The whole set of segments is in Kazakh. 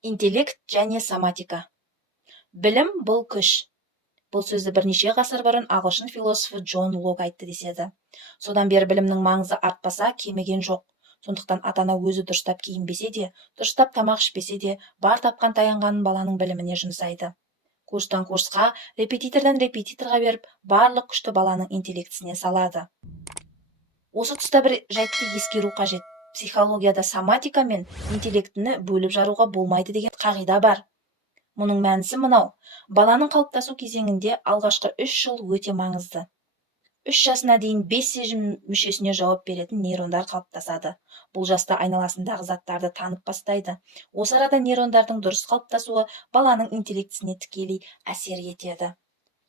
Интеллект және соматика. Білім – бұл күш. Бұл сөзді бірнеше ғасыр бұрын ағылшын философы Джон Лок айтты деседі. Содан бері білімнің маңызы артпаса, кеміген жоқ. Сондықтан ата-ана өзі дұрыстап киінбесе де, дұрыстап тамақ ішпесе де, бар тапқан таянғанын баланың біліміне жұмсайды. Курстан курсқа, репетитордан репетиторға беріп, барлық күшті баланың интеллектісіне салады. Осы тұста бір жайтты ескеру қажет. Психологияда соматика мен интеллектіні бөліп жаруға болмайды деген қағида бар. Мұның мәнісі мынау: баланың қалыптасу кезеңінде алғашқы 3 жыл өте маңызды. 3 жасына дейін 5 сезім мүшесіне жауап беретін нейрондар қалыптасады. Бұл жаста айналасындағы заттарды танып бастайды. Осы арада нейрондардың дұрыс қалыптасуы баланың интеллектісіне тікелей әсер етеді.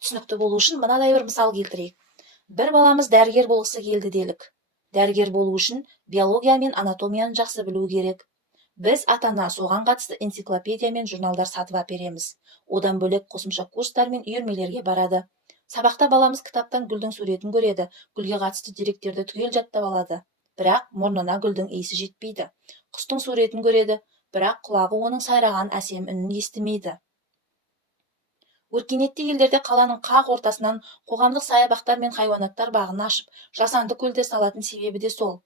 Түсінікті болу үшін мынадай бір мысал келтірейік. Бір баламыз дәрігер болғысы келді делік. Дәрігер болу үшін биология мен анатомияны жақсы білу керек. Біз ата-ана соған қатысты энциклопедия мен журналдар сатып әпереміз. Одан бөлек қосымша курстар мен үйірмелерге барады. Сабақта баламыз кітаптан гүлдің суретін көреді, гүлге қатысты деректерді түгел жаттап алады. Бірақ мұрнына гүлдің иісі жетпейді. Құстың суретін көреді, бірақ құлағы оның сайраған әсем үнін естімейді. Өркениетті елдерде қаланың қақ ортасынан қоғамдық саябақтар мен хайуанаттар бағын ашып, жасанды көлде салатын себебі де сол.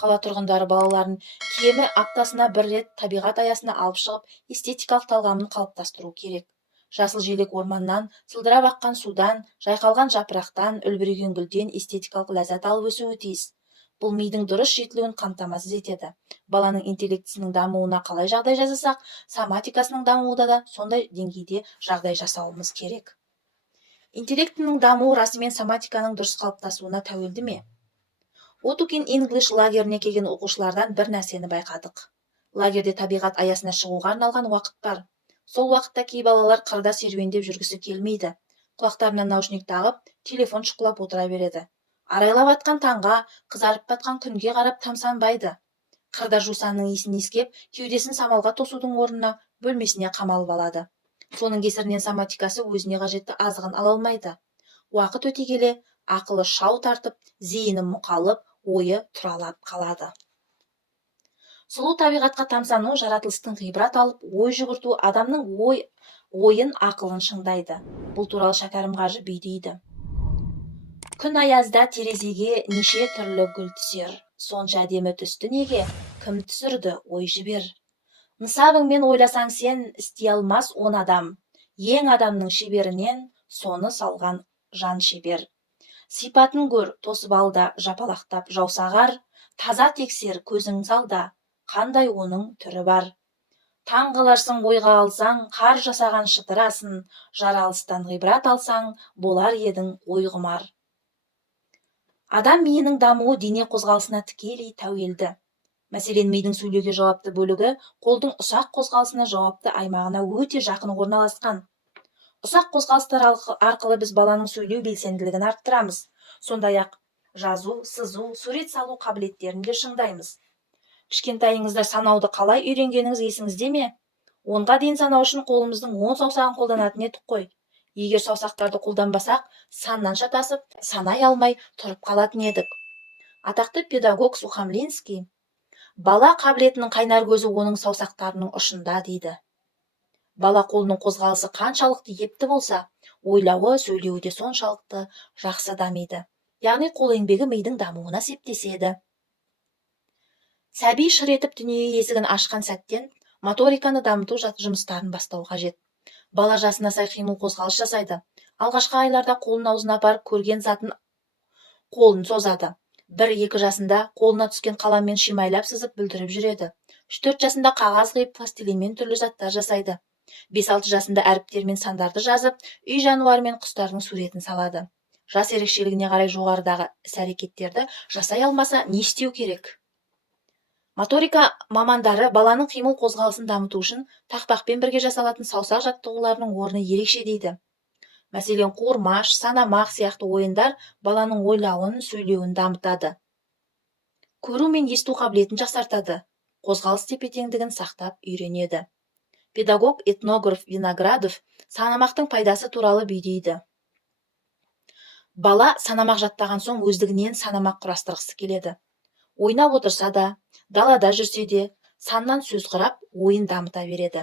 Қала тұрғындары балаларын кемі аптасына бір рет табиғат аясына алып шығып, эстетикалық талғамын қалыптастыру керек. Жасыл желек орманнан, сылдырап аққан судан, жайқалған жапырақтан, үлбіреген гүлден эстетикалық ләззат алып өсуі тиіс. Бұл мидың дұрыс жетілуін қамтамасыз етеді. Баланың интеллектісінің дамуына қалай жағдай жасасақ, соматикасының дамуында да сондай деңгейде жағдай жасауымыз керек. Интеллектінің дамуы расымен соматиканың дұрыс қалыптасуына тәуелді ме? Отукин English лагеріне келген оқушылардан бір нәрсені байқадық. Лагерде табиғат аясына шығуға арналған уақыт бар. Сол уақытта кей балалар қырда серуендеп жүргісі келмейді. Құлақтарына наушник тағып, телефон шұқылап отыра береді. Арайлап атқан таңға, қызарып батқан күнге қарап тамсанбайды. Қырда жусанның иісін иіскеп, кеудесін самалға тосудың орнына бөлмесіне қамалып алады. Соның кесірінен соматикасы өзіне қажетті азығын ала алмайды. Уақыт өте келе, ақылы шау тартып, зейіні мұқалып, ойы тұралап қалады. Сұлу табиғатқа тамсану, жаратылыстың ғибрат алып, ой жүгірту адамның ойын, ақылын шыңдайды. Бұл туралы Шәкәрім Қажы би дейді: күн аязда терезеге неше түрлі гүл түсер, сонша әдемі түсті неге, кім түсірді, ой жібер. Нысабыңмен ойласаң сен, істей алмас 10 адам, ең адамның шеберінен соны салған жан шебер. Сипатын көр, тосып алда, жапалақтап жаусағар, таза тексер көзің салда, қандай оның түрі бар. Таң қаларсың ойға алсаң, қар жасаған шытырасын, жаралыстан ғибрат алсаң, болар едің ой құмар. Адам миының дамуы дене қозғалысына тікелей тәуелді. Мәселен, мидың сөйлеуге жауапты бөлігі қолдың ұсақ қозғалысына жауапты аймағына өте жақын орналасқан. Ұсақ қозғалыстар арқылы біз баланың сөйлеу белсенділігін арттырамыз. Сондай-ақ жазу, сызу, сурет салу қабілеттерін де шыңдаймыз. Кішкентайыңызда санауды қалай үйренгеніңіз есіңізде ме? 10-ға дейін санау үшін қолымыздың 10 саусағын қолданатын едік қой. Егер саусақтарды қолданбасақ, саннан шатасып, санай алмай тұрып қалатын едік. Атақты педагог Сухомлинский: бала қабілетінің қайнар көзі оның саусақтарының ұшында дейді. Бала қолының қозғалысы қаншалықты епті болса, ойлауы, сөйлеуі де соншалықты жақсы дамиды. Яғни қол еңбегі мидың дамуына септеседі. Сәби шыр етіп дүние есігін ашқан сәттен моториканы дамыту жұмыстарын бастау қажет. Бала жасына сай қимыл қозғалыс жасайды. Алғашқы айларда қолын аузына апарып көрген затын қолын созады. 1-2 жасында қолына түскен қаламмен шимайлап сызып бүлдіріп жүреді. 3-4 жасында қағаз қиып, пластилинмен түрлі заттар жасайды. 5-6 жасында әріптер мен сандарды жазып, үй жануары мен құстардың суретін салады. Жас ерекшелігіне қарай жоғарыдағы іс-әрекеттерді жасай алмаса, не істеу керек? Моторика мамандары баланың қимыл қозғалысын дамыту үшін тақпақпен бірге жасалатын саусақ жаттығуларының орны ерекше дейді. Мәселен, қуырмаш, санамақ сияқты ойындар баланың ойлауын, сөйлеуін дамытады. Көру мен есту қабілетін жақсартады. Қозғалыс тепе-теңдігін сақтап үйренеді. Педагог этнограф Виноградов санамақтың пайдасы туралы дейді: бала санамақ жаттаған соң өздігінен санамақ құрастырғысы келеді. Ойнап отырса да, далада жүрсе де, саннан сөз құрап, ойын дамыта береді.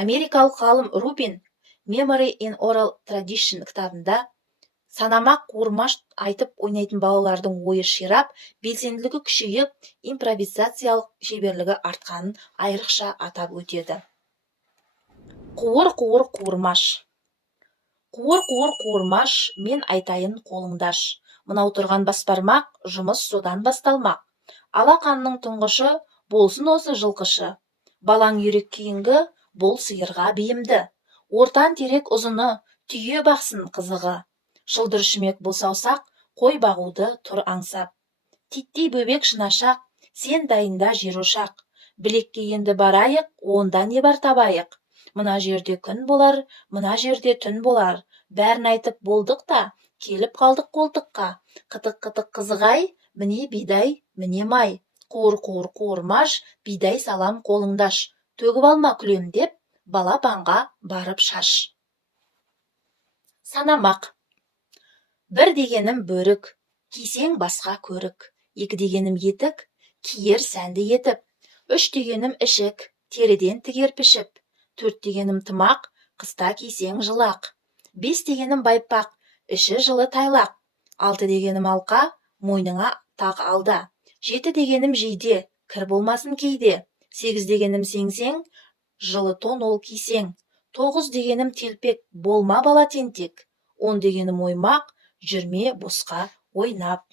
Америкалық ғалым Рубин Memory in Oral Tradition кітабында санамақ қуырмаш айтып ойнайтын балалардың ойы ширап, белсенділігі күшейіп, импровизациялық шеберлігі артқанын айрықша атап өтеді. Қуыр-қуыр қуырмаш. Қуыр-қуыр қуырмаш, мен айтайын қолыңдаш. Мынау тұрған басбармақ, жұмыс содан басталмақ. Алақанның тұңғышы, болсын осы жылқышы. Балаң үйрек кейінгі, бұл сиырға бейімді. Ортан терек ұзыны, түйе бақсын қызығы. Шылдыр шүмек бұл саусақ, қой бағуды тұр аңсап. Титтей бөбек шынашақ, сен дайында жер ошақ. Білекке енді барайық, онда не бар табайық. Мына жерде күн болар, мына жерде түн болар. Бәрін айтып болдық та, келіп қалдық қолтыққа. Қытық-қытық қызығай, міне бидай, міне май. Қуыр-қуыр қуырмаш, бидай салам қолыңдаш. Төгіп алма күлем деп, балапанға барып шаш. Санамақ. Бір дегенім бөрік, кисең басқа көрік. Екі дегенім етік, киер сәнді етіп. Үш дегенім ішік, теріден тігер пішіп. Төрт дегенім тымақ, қыста кисең жылақ. Бес дегенім байпақ, іші жылы тайлақ. Алты дегенім алқа, мойныңа тақ алда. Жеті дегенім жейде, кір болмасын кейде. Сегіз дегенім сеңсең, жылы тон ол кисең. Тоғыз дегенім телпек, болма бала тентек. Он дегенім оймақ, жүрме босқа ойнап.